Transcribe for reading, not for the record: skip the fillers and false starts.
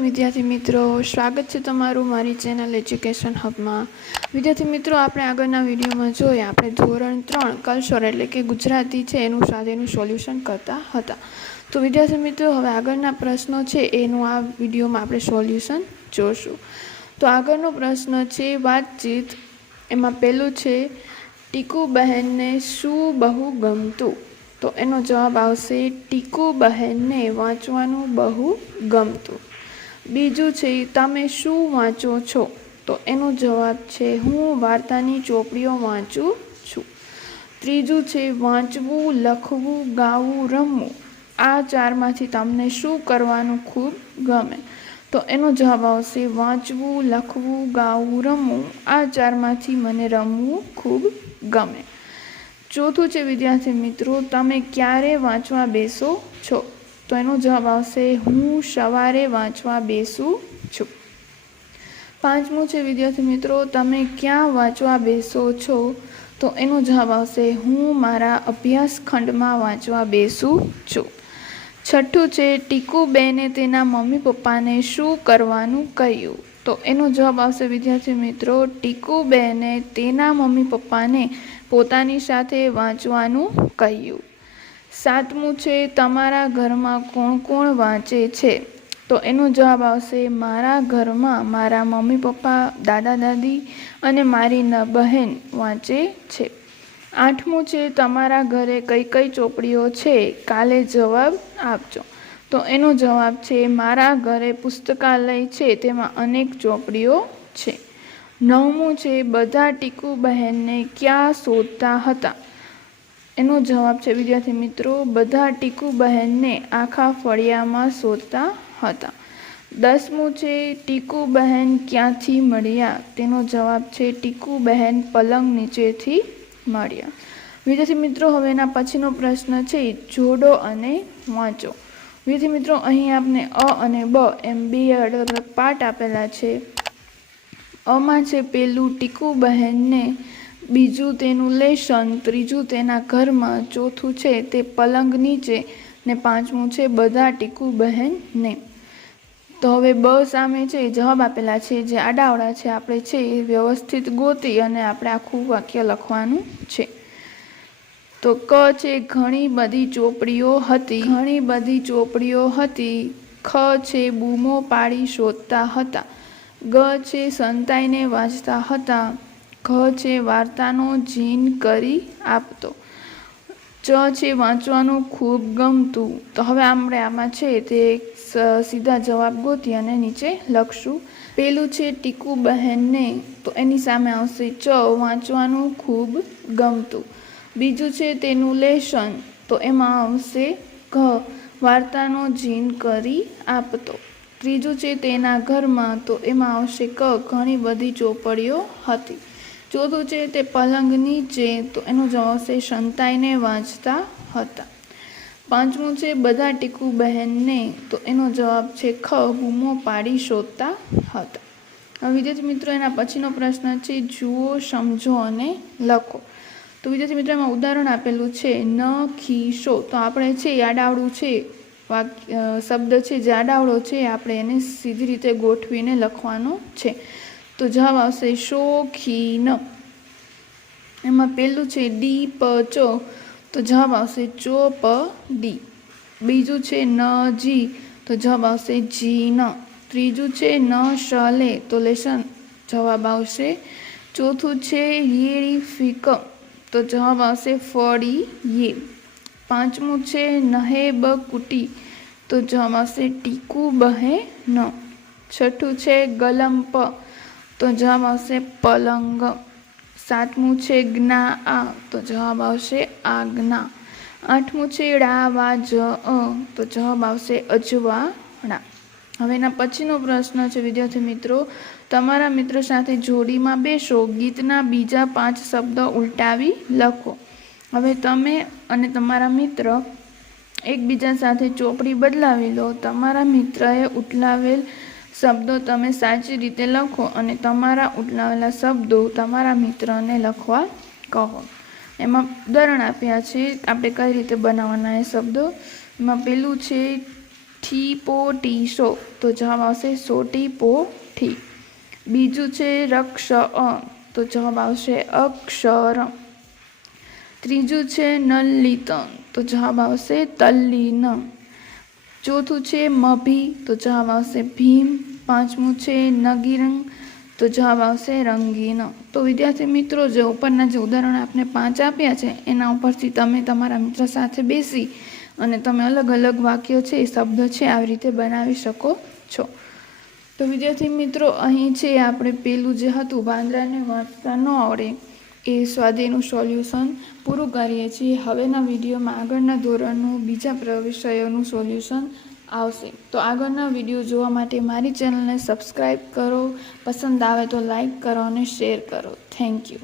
विद्यार्थी मित्रों, स्वागत है तमारू मारी चेनल एज्युकेशन हब में। विद्यार्थी मित्रों, आपणे आगळना विडियो में जोया आपणे धोरण 3 कल्चर एटले के गुजराती छे एनुं स्वाध्यायनुं सोल्यूशन करता हता। तो विद्यार्थी मित्रों, हवे आगळना प्रश्नो छे एनुं आ विडियो में आपणे सोल्यूशन जोशुं। तो आगळनो प्रश्न छे वातचीत। एमां पहेलुं छे टीकू बहन ने शुं बहु गमतुं। तो एनो जवाब आवशे टीकू बहन ने वांचवानुं बहु गमतुं। बीजू छे तमे शुं वांचो छो। तो एनो जवाब छे हूँ वार्तानी चोपड़ीओ वांचूं छुं। त्रीजू छे वांचवुं, लखवुं, गावुं, रमवुं। आ चारमांथी तमने शुं करवानुं खूब गमे। तो एनो जवाब आवशे वांचवुं, लखवुं, गावुं, रमवुं। आ चारमांथी मने रमवुं खूब गमे। चौथुं छे विद्यार्थी मित्रों तमे क्यारे वांचवा बेसो छो। तो एनो जवाब आवशे हूँ सवारे वांचवा बेसूं छुं। पांचमुं छे विद्यार्थी मित्रों तमे क्या वांचवा बेसो छो। तो एनो जवाब आवशे हूँ मारा अभ्यास खंडमां वांचवा बेसूं छुं। छठ्ठुं छे टीकूबेने तेना मम्मी पप्पाने शुं करवानुं कह्युं। तो एनो जवाब आवशे विद्यार्थी मित्रों टीकूबेने तेना मम्मी पप्पाने पोतानी साथे वांचवानुं कह्युं। सातमું છે તમારા ઘરમાં કોણ કોણ વાંચે છે। તો એનો જવાબ આવશે મારા ઘરમાં મારા મમ્મી પપ્પા, દાદા દાદી અને મારી બહેન વાંચે છે। આઠમું છે તમારા ઘરે કઈ કઈ ચોપડીઓ છે, કાલે જવાબ આપજો। તો એનો જવાબ છે મારા ઘરે પુસ્તકાલય છે, તેમાં અનેક ચોપડીઓ છે। નવમું છે બધા ટીકુ બહેનને ક્યાં શોધતા હતા। एनो जवाब है विद्यार्थी मित्रों बधा टीकू बहन ने आखा फळिया में शोधता हता। 10मुं छे टीकू बहन क्यांथी मळ्या। तेनो जवाब है टीकू बहन पलंग नीचे थी मळ्या। विद्यार्थी मित्रों हवेना पछीनो प्रश्न है जोड़ो अने वाँचो। विद्यार्थी मित्रों अहीं आपने अ अने ब एम बे अलग अलग पार्ट आपेला छे। अ मां छे पेलुं टीकू बहन ने, बीजू तेनुं लेसन, त्रीजू तेना घर में, चौथुं छे ते पलंग नीचे ने पांचमुं छे बधा टीकू बहन ने। तो हवे ब सामे छे जवाब आपेला छे जे आडावड़ा छे आपणे छे व्यवस्थित गोती अने आपणे आखुं वाक्य लखवानुं छे। तो क छे घणी बधी चोपड़ीओ हती, घणी बधी चोपड़ीओ हती। ख छे बूमो पाड़ी शोधता हता। ग छे संताईने वांचता हता। घ छे वार्तानो जीन करी आपतो। च छे वांचवानुं खूब गमतुं। तो हवे आपणे आमां छे ते सीधा जवाब गोती अने नीचे लखशुं। पेलुं छे टीकू बहन ने, तो एनी सामे आवशे च वांचवानुं खूब गमतुं। बीजुं छे तेनुं लेसन, तो एमां आवशे घ वार्तानो जीन करी आपतो। त्रीजुं छे तेना घरमां, तो एमां आवशे क घणी बधी चोपड़ीओ हती। चौथुं छे ते पलंग नीचे, तो एनो जवाब छे संताईने वांचता हता। पांचमुं छे बधा टीकू बहन ने, तो एनो जवाब छे ख बूमो पाड़ी शोधता हता। हवे विद्यार्थी मित्रों एना पछीनो प्रश्न छे जुओ, समझो अने लखो। तो विद्यार्थी मित्रों एमां उदाहरण आपेलुं छे न खीशो। तो आपणे छे आडावडुं छे वाक्य शब्द छे जे आडावड़ो छे आपणे एने सीधी रीते गोठवीने लखवानो छे। तो जवाब आवशे शौकीन। एमां पहेलुं छे डी प चो। तो जवाब आवशे चोपडी। बीजुं छे न जी। तो जवाब आवशे जीन। त्रीजुं छे न शले। तो लेसन जवाब आवशे। चौथुं छे येरी फीक। तो जवाब आवशे फड़ी ये। पांचमुं छे नहे ब कुटी। तो जवाब आवशे टीकू बहे न। छठुं छे गलम प। तो जवाब आवशे पलंग। सातमुं छे ज्ञा आ। तो जवाब आवशे आज्ञा। आठमुं छे ड़ा वा ज अ। तो जवाब आवशे अजवाड़ा। हवे एना पछीनो प्रश्न छे विद्यार्थी मित्रों तमारा मित्र साथे जोड़ीमां बेसो, गीतना बीजा 5 शब्द उलटावी लखो। हवे तमे अने तमारा मित्र एकबीजा साथे चोपड़ी बदलावी लो। तमारा मित्रए उठलावेल शब्दों तमे साची रीते लखो अने तमारा उठलावेला शब्दों तमारा मित्रने लखवा कहो। एमां उदाहरण आप्या छे आपणे कई रीते बनाववाना ए शब्दों। एमां पहेलुं छे ઠી પો ટી સો, તો જવાબ આવશે સોટી પો ઠી. બીજું છે રક્ષ તો જવાબ આવશે અક્ષર. ત્રીજું છે નલિત, તો જવાબ આવશે તલ્લીન. ચોથું છે મભી, તો જવાબ આવશે ભીમ. પાંચમું છે નગીરંગ, તો જવાબ આવશે રંગીન. તો વિદ્યાર્થી મિત્રો, જે ઉપરના જે ઉદાહરણ આપણે 5 આપ્યા છે એના ઉપરથી તમે તમારા મિત્ર સાથે બેસી અને તમે અલગ અલગ વાક્યો છે, શબ્દ છે, આવી રીતે બનાવી શકો છો. તો વિદ્યાર્થી મિત્રો, અહીં છે આપણે પેલું જે હતું વાંદરાને વાંચતા ન આવડે એ સ્વાધ્યાયનું સોલ્યુશન પૂરું કરીએ છીએ. હવેના વિડીયોમાં આગળના ધોરણનું બીજા વિષયોનું સોલ્યુશન આવશે. તો આગળના વિડીયો જોવા માટે મારી ચેનલને સબસ્ક્રાઈબ કરો, પસંદ આવે તો લાઈક કરો અને શેર કરો. Thank you.